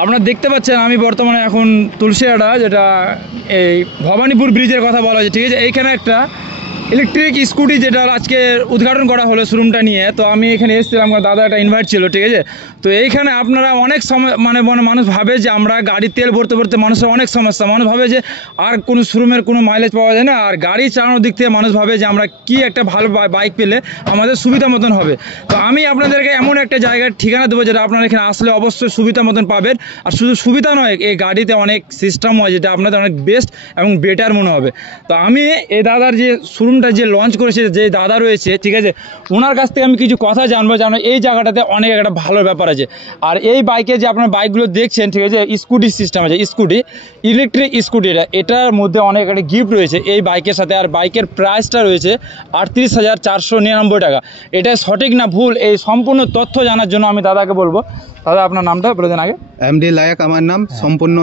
আপনারা দেখতে পাচ্ছেন আমি বর্তমানে এখন তুলসিয়াড়া, যেটা এই ভবানীপুর ব্রিজের কথা বলা হয়েছে, ঠিক আছে। এইখানে একটা ইলেকট্রিক স্কুটি যেটা আজকে উদ্ঘাটন করা হলো শোরুমটা নিয়ে, তো আমি এখানে এসেছিলাম, আমার দাদা একটা ইনভাইট ছিল, ঠিক আছে। তো এইখানে আপনারা অনেক সময় মানে মানুষ ভাবে যে আমরা গাড়ি তেল ভরতে ভরতে মানুষের অনেক সমস্যা, মানুষ ভাবে যে আর কোনো শোরুমের কোনো মাইলেজ পাওয়া যায় না, আর গাড়ি চালানোর দিক থেকে মানুষ ভাবে যে আমরা কি একটা ভালো বাইক পেলে আমাদের সুবিধা মতন হবে। তো আমি আপনাদেরকে এমন একটা জায়গার ঠিকানা দেবো যেটা আপনারা এখানে আসলে অবশ্যই সুবিধা মতন পাবেন। আর শুধু সুবিধা নয়, এই গাড়িতে অনেক সিস্টেম হয় যেটা আপনাদের অনেক বেস্ট এবং বেটার মনে হবে। তো আমি এই দাদার যে শোরুমটা যে লঞ্চ করেছে, যে দাদা রয়েছে, ঠিক আছে, ওনার কাছ থেকে আমি কিছু কথা জানবো, জানো এই জায়গাটাতে অনেক একটা ভালো ব্যাপার আছে। আর এই বাইকে যে আপনার বাইকগুলো দেখছেন, ঠিক আছে, স্কুটি সিস্টেম আছে, স্কুটি ইলেকট্রিক স্কুটি, এটার মধ্যে অনেক একটা গিফট রয়েছে এই বাইকের সাথে। আর বাইকের প্রাইসটা রয়েছে 38,499 টাকা। এটা সঠিক না ভুল, এই সম্পূর্ণ তথ্য জানার জন্য আমি দাদাকে বলবো। দাদা আপনার নামটা বলে দেন আগে। এমডি লায়েক আমার নাম। সম্পূর্ণ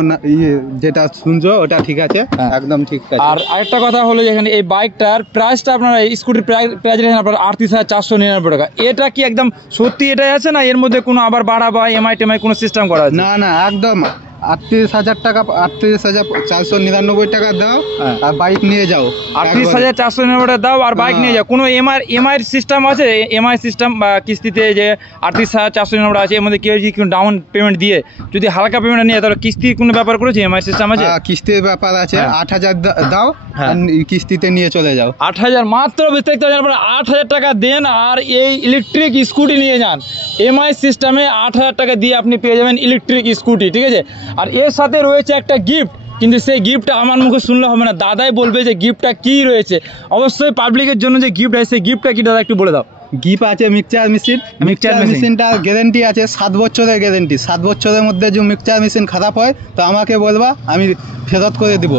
যেটা শুনছো ওটা ঠিক আছে, একদম ঠিক আছে। আর আরেকটা কথা হলো যে এখানে এই বাইকটার প্রাইসটা আপনারা স্কুটির প্রাইস রেখেছেন আপনার 38,499 টাকা। এটা কি একদম সত্যি এটাই আছে, না এর মধ্যে কোনো আবার বাড়া বা এমআই টেমআই কোনো সিস্টেম করা আছে? না না, একদম 38,000 টাকা, 38,499 টাকা দাও আর বাইক নিয়ে যাও। 38,499 টাকা দাও আর বাইক নিয়ে যাও। কোনো এমআই সিস্টেম আছে? এমআই সিস্টেম বা কিস্তিতে যে 38,499 টাকা আছে, এর মধ্যে কেউ যদি কোনো ডাউন পেমেন্ট দিয়ে যদি হালকা পেমেন্ট নিয়ে, তাহলে কিস্তির কোনো ব্যাপার করেছে? এমআই সিস্টেম আছে? কিস্তির ব্যাপার আছে। 8,000 দাও, কিস্তিতে নিয়ে চলে যাও। 8,000 মাত্র, বিস্তারিত জানার পরে 8,000 টাকা দেন আর এই ইলেকট্রিক স্কুটি নিয়ে যান। এমআই সিস্টেমে 8,000 টাকা দিয়ে আপনি পেয়ে যাবেন ইলেকট্রিক স্কুটি, ঠিক আছে। আর এর সাথে রয়েছে একটা গিফট, কিন্তু সেই গিফটটা আমার মুখে শুনলে হবে না, দাদাই বলবে যে গিফটটা কী রয়েছে। অবশ্যই পাবলিকের জন্য যে গিফট আছে সেই গিফটটা কি দাদা একটু বলে দাও। গিফট আছে মিক্সচার মেশিন। মিক্সচার মেশিনটা গ্যারেন্টি আছে 7 বছরের গ্যারেন্টি। 7 বছরের মধ্যে যে মিক্সচার মেশিন খারাপ হয় তো আমাকে বলবা, আমি ফেরত করে দিব।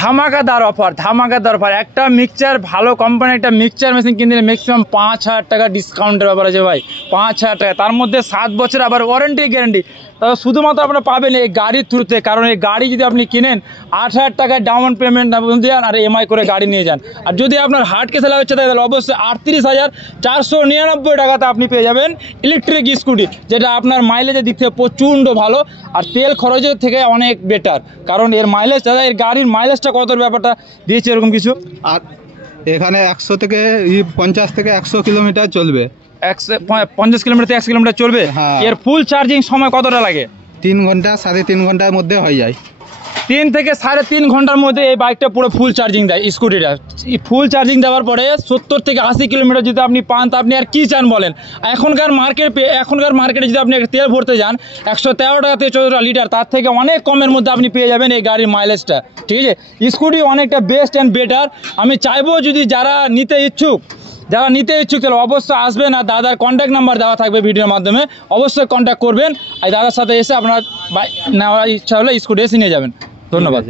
ধামাকাদার অফার, ধামাকাদার অফার। একটা মিক্সচার, ভালো কোম্পানি একটা মিক্সচার মেশিন কিনলে ম্যাক্সিমাম 5,000 টাকা ডিসকাউন্টের ব্যাপার আছে ভাই। 5,000 টাকা, তার মধ্যে 7 বছর আবার ওয়ারেন্টি গ্যারেন্টি। তবে শুধুমাত্র আপনারা পাবেন এই গাড়ির থ্রুতে, কারণ এই গাড়ি যদি আপনি কিনেন 8,000 টাকায় ডাউন পেমেন্ট দেন আর এমআই করে গাড়ি নিয়ে যান। আর যদি আপনার হার্ড কেসে হচ্ছে তাহলে অবশ্যই 38,499 টাকাতে আপনি পেয়ে যাবেন ইলেকট্রিক স্কুটি, যেটা আপনার মাইলেজের দিক থেকে প্রচণ্ড ভালো আর তেল খরচের থেকে অনেক বেটার। কারণ এর মাইলেজ, দাদা এর গাড়ির মাইলেজটা কতর ব্যাপারটা দিয়েছে এরকম কিছু? আর এখানে 100 থেকে 50 থেকে 100 কিলোমিটার চলবে। 50 কিলোমিটার থেকে 100 কিলোমিটার চলবে। এর ফুল চার্জিং সময় কতটা লাগে? 3 ঘন্টা 3.5 ঘন্টার মধ্যে হয়ে যায়। 3 থেকে 3.5 ঘন্টার মধ্যে এই বাইকটা পুরো ফুল চার্জিং দেয় স্কুটিটা। ফুল চার্জিং দেওয়ার পরে 70 থেকে 80 কিলোমিটার যদি আপনি পান, তা আপনি আর কি চান বলেন। এখনকার মার্কেটে যদি আপনি তেল ভরতে যান 113 টাকা থেকে 14 লিটার, তার থেকে অনেক কমের মধ্যে আপনি পেয়ে যাবেন এই গাড়ির মাইলেজটা, ঠিক আছে। স্কুটি অনেকটা বেস্ট অ্যান্ড বেটার। আমি চাইবো যদি যারা নিতে ইচ্ছুক তাহলে অবশ্যই আসবেন। আর দাদার কন্ট্যাক্ট নাম্বার দেওয়া থাকবে ভিডিওর মাধ্যমে, অবশ্যই কন্ট্যাক্ট করবেন। আর দাদার সাথে এসে আপনার নেওয়ার ইচ্ছা হলে স্কুটি এসে নিয়ে যাবেন। ধন্যবাদ।